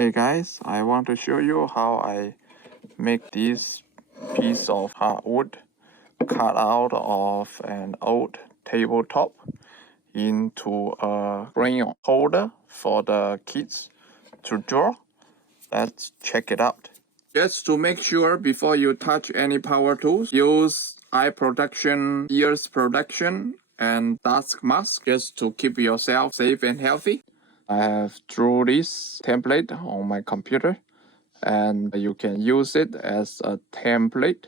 Hey guys, I want to show you how I make this piece of hardwood cut out of an old tabletop into a crayon holder for the kids to draw. Let's check it out. Just to make sure before you touch any power tools, use eye protection, ears protection, and dust mask just to keep yourself safe and healthy. I have drew this template on my computer, and you can use it as a template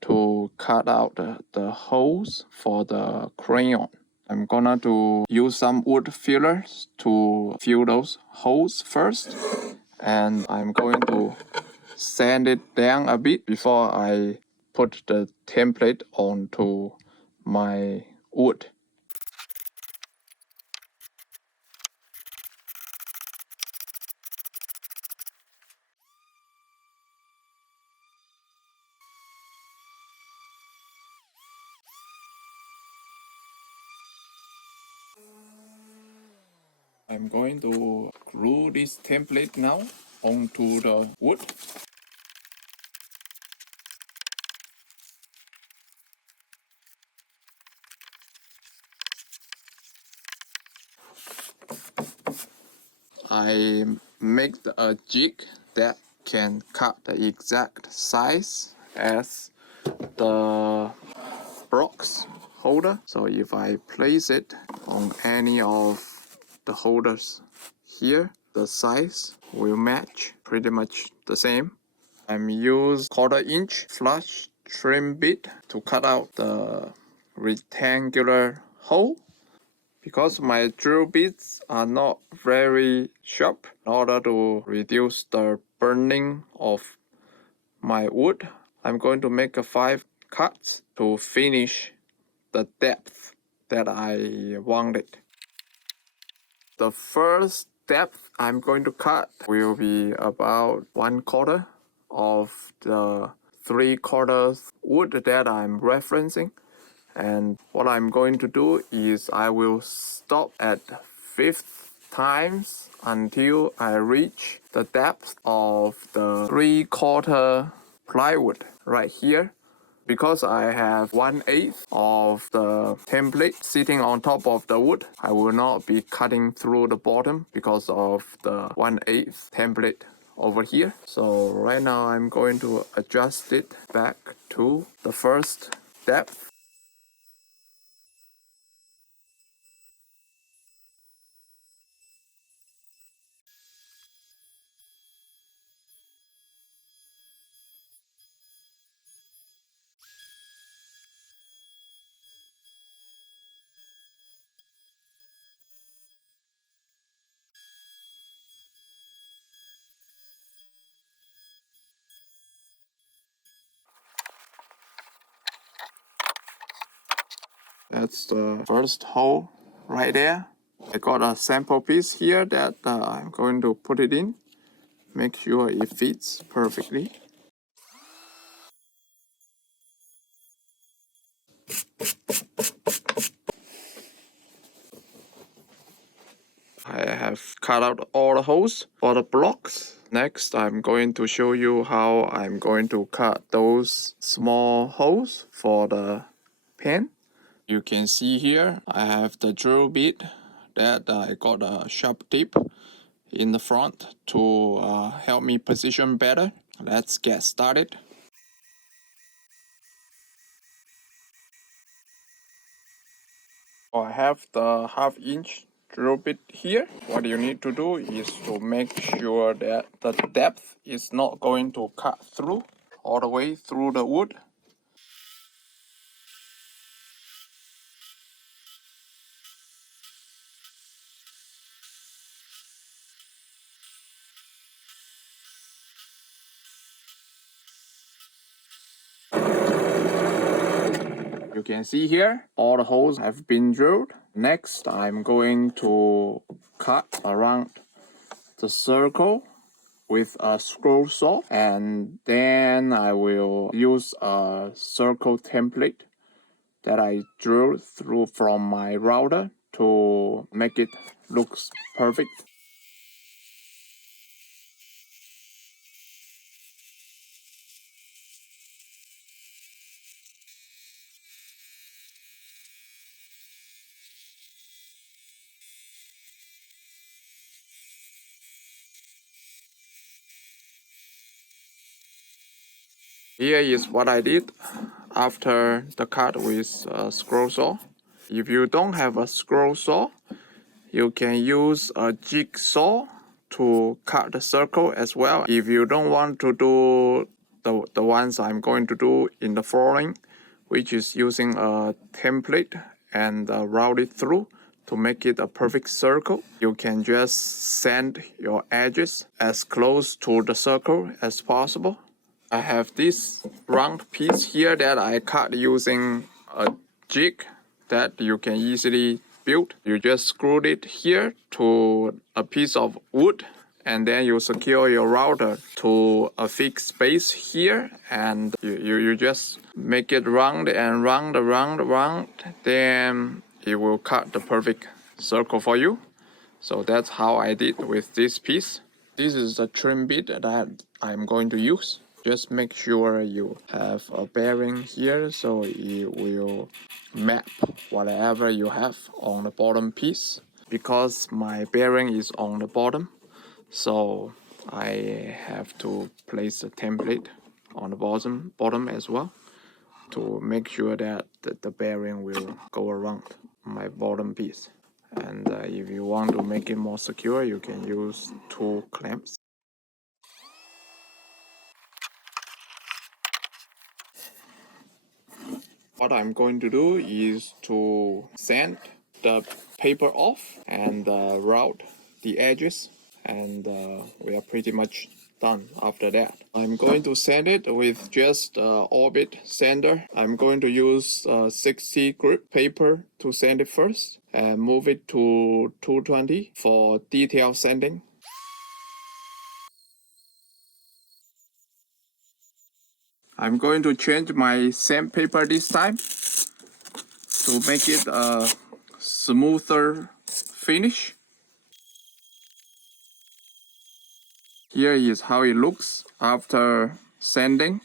to cut out the holes for the crayon. I'm gonna use some wood fillers to fill those holes first, and I'm going to sand it down a bit before I put the template onto my wood. I'm going to glue this template now onto the wood. I made a jig that can cut the exact size as the blocks holder. So if I place it on any of the holders here, the size will match pretty much the same. I'm using 1/4 inch flush trim bit to cut out the rectangular hole. Because my drill bits are not very sharp, in order to reduce the burning of my wood, I'm going to make 5 cuts to finish the depth that I wanted. The first depth I'm going to cut will be about 1/4 of the 3/4 wood that I'm referencing. And what I'm going to do is I will stop at 5th times until I reach the depth of the 3/4 plywood right here. Because I have 1/8 of the template sitting on top of the wood, I will not be cutting through the bottom because of the 1/8 template over here. So right now I'm going to adjust it back to the first depth. That's the first hole right there. I got a sample piece here that I'm going to put it in. Make sure it fits perfectly. I have cut out all the holes for the blocks. Next, I'm going to show you how I'm going to cut those small holes for the pen. You can see here, I have the drill bit that I got a sharp tip in the front to help me position better. Let's get started. I have the 1/2 inch drill bit here. What you need to do is to make sure that the depth is not going to cut through all the way through the wood. You can see here, all the holes have been drilled. Next, I'm going to cut around the circle with a scroll saw, and then I will use a circle template that I drew through from my router to make it look perfect. Here is what I did after the cut with a scroll saw. If you don't have a scroll saw, you can use a jigsaw to cut the circle as well. If you don't want to do the ones I'm going to do in the flooring, which is using a template and route it through to make it a perfect circle, you can just sand your edges as close to the circle as possible. I have this round piece here that I cut using a jig that you can easily build. You just screw it here to a piece of wood, and then you secure your router to a fixed space here, and you just make it round and round, then it will cut the perfect circle for you. So that's how I did with this piece. This is the trim bit that I'm going to use. Just make sure you have a bearing here so it will map whatever you have on the bottom piece. Because my bearing is on the bottom, so I have to place a template on the bottom as well to make sure that the bearing will go around my bottom piece. And if you want to make it more secure, you can use 2 clamps. What I'm going to do is to sand the paper off and route the edges, and we are pretty much done after that. I'm going to sand it with just orbit sander. I'm going to use 60 grit paper to sand it first and move it to 220 for detail sanding. I'm going to change my sandpaper this time to make it a smoother finish. Here is how it looks after sanding.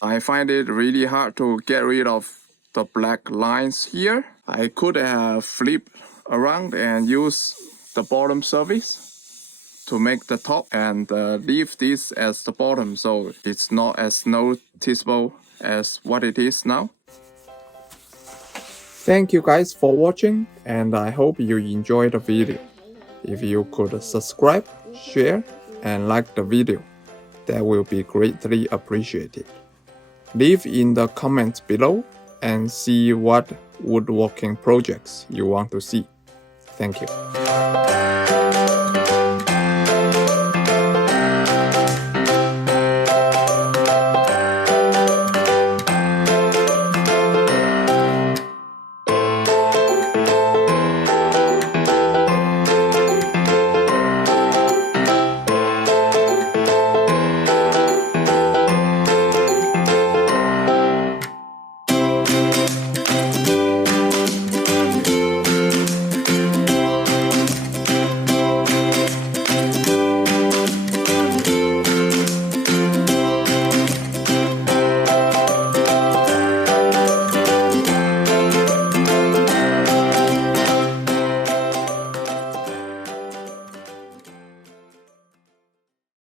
I find it really hard to get rid of the black lines here. I could have flipped around and used the bottom surface to make the top and leave this as the bottom so it's not as noticeable as what it is now. Thank you guys for watching, and I hope you enjoyed the video. If you could subscribe, share, and like the video, that will be greatly appreciated. Leave in the comments below and see what woodworking projects you want to see. Thank you.